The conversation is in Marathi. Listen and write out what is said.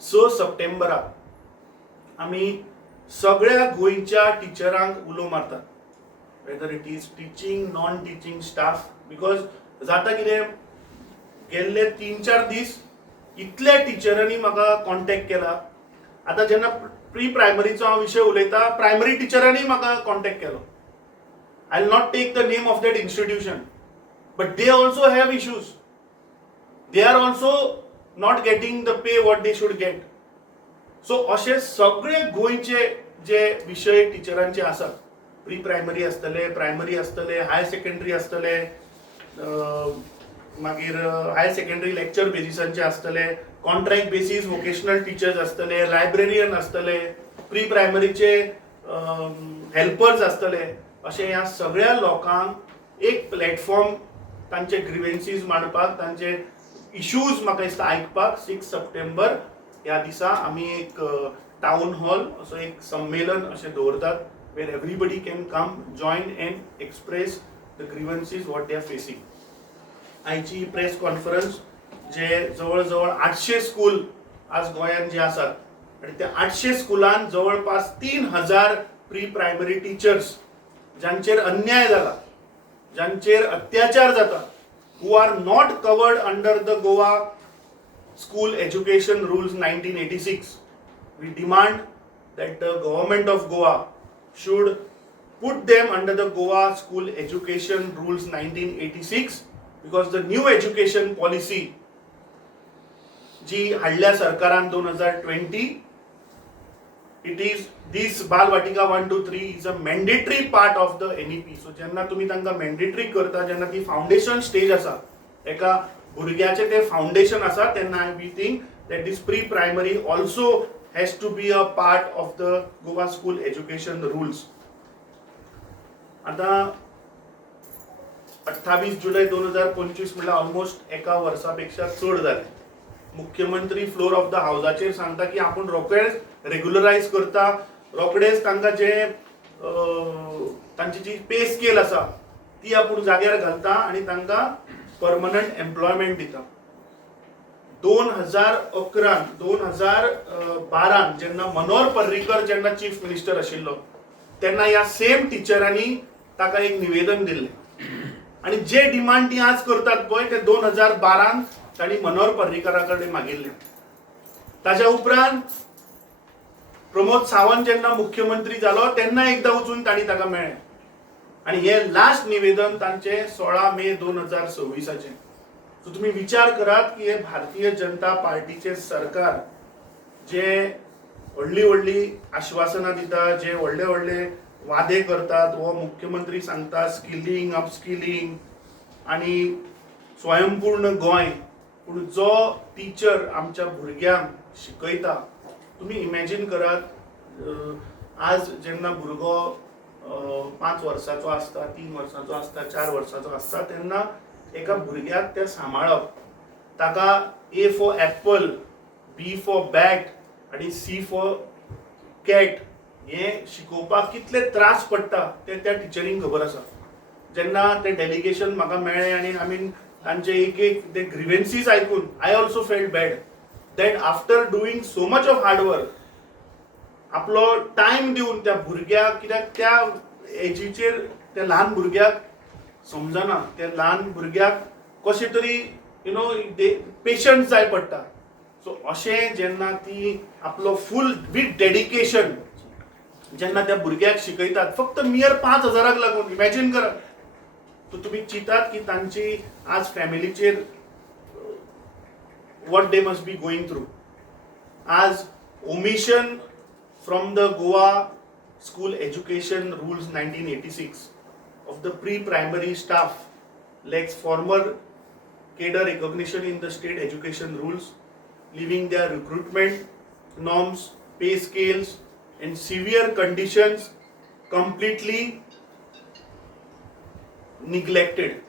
6 सप्टेंबराक आमी सगळ्या गोंयच्या टिचरांक उलो मारतात, whether it is teaching non teaching staff. Because जाता कितें, गेल्ले 3-4 दीस इतल्या टिचरांनी म्हाका कॉन्टॅक्ट केला. आतां जेन्ना प्री प्रायमरीचो हांव विशय उलयता, प्रायमरी टिचरांनी म्हाका कॉन्टॅक्ट केलो. I will not take the name of that institution, but they also have issues. They are also not getting the pay what they should get. So असे सगळे गोंयचे जे विशय टिचरांचे आसात, प्री प्रायमरी आसतले, प्रायमरी आसतले, हायर सेकंडरी आसतले, मागीर हायर सेकंडरी लेक्चर बेसिसांचे आसतले, कॉन्ट्रॅक्ट बेसीस वोकेशनल टिचर्स आसतले, लायब्ररियन आसतले, प्री प्रायमरीचे हेल्पर्स आसतले, अशे ह्या सगळ्या लोकांक एक प्लॅटफॉर्म तांचे ग्रिवेन्सीस मांडपाक, तांचे इश्यूज म्हाका दिसता आयकपाक 6 सप्टेंबर ह्या दिसा आमी एक टाउन हॉल असो एक संमेलन अशें दवरतात, where everybody can come join and express the grievances what they are facing. आयची प्रेस कॉन्फरन्स जे जवळ 800 स्कूल आज गोंयांत जे आसात आणि त्या 800 स्कुलांत जवळपास 3000 प्री प्रायमरी टिचर्स जांचेर अन्याय जाला, जांचेर अत्याचार जाता, who are not covered under the Goa School Education Rules 1986. We demand that the government of Goa should put them under the Goa School Education Rules 1986, because the new education policy जी हाडल्या सरकारान 2020, it is this Balvatika 1 to 3 is a mandatory part of the NEP. So जेन्ना तुम्ही तांकां mandatory करता, जेन्ना ती फाउंडेशन स्टेज आसा, एका भुरग्याचे ते फाउंडेशन आसा, तेन्ना we think that this pre primary also has to be a part of the Goa school education rules. आता 28 जुलै 2025 म्हळ्यार ऑलमोस्ट एका वर्सापेक्षा चड जाले. मुख्यमंत्री फ्लोर ऑफ द हाऊसाचेर सांगता की आपण रोखडेच रेग्युलरायज करता, रोखडेच तांकां जे तांची जी पे स्केल आसा ती आपण जाग्यार घालता आणि तांकां परमनंट एम्प्लॉयमेंट दिता. 2011 2012 जेन्ना मनोहर पर्रीकर जेन्ना चीफ मिनिस्टर आशिल्लो, तेन्ना ह्या सेम टिचरांनी ताका एक निवेदन दिल्लें आणि जे डिमांड ती आज करतात पळय ते 2012 तांणी मनोहर पर्रीकरा कडेन मागिल्ले. ताच्या उपरांत प्रमोद सावंत जेन्ना मुख्यमंत्री जालो तेन्ना एकदा वचून तांणी ताका मेळ्ळें आणि हे लास्ट निवेदन तांचे 16 मे 2026. सो तुम्ही विचार करात की हे भारतीय जनता पार्टीचे सरकार जे व्हडली आश्वासनां दिता, जे व्हडले वादे करतात, हो मुख्यमंत्री सांगता स्किलिंग अपस्किलिंग आणि स्वयंपूर्ण गोंय, पूण जो टीचर आमच्या भुरग्यांक शिकयता, तुम्ही इमॅजिन करात आज जेन्ना भुरगो 5 वर्साचो आसता, 3 वर्साचो आसता, 4 वर्साचो आसता, तेन्ना एका भुरग्याक ते सांबाळप, ताका A for Apple, B for bat आणि C फॉर कॅट हे शिकोवपाक कितले त्रास पडटा ते त्या टिचरींक खबर आसा. जेन्ना ते डेलिगेशन म्हाका मेळ्ळें आणि आय मीन तांचे एक ते ग्रिवेन्सीस आयकून I also felt bad that after doing so much of hard work, आपलो टायम दिवन त्या भुरग्याक, कित्याक त्या एजीचेर त्या ल्हान भुरग्याक समजना, त्या ल्हान भुरग्याक कशें तरी पेशन्स जाय पडटा. सो अशें जेन्ना ती आपलो फूल विथ डेडिकेशन जेन्ना त्या भुरग्याक शिकयतात, फक्त मियर 5000 लागून, इमॅजिन करात. तो तुम्ही चिंतात की तांची आज फॅमिलीचेर what they must be going through. As omission from the Goa School Education Rules 1986 of the pre-primary staff lacks former cadre recognition in the state education rules, leaving their recruitment norms, pay scales and severe conditions completely neglected.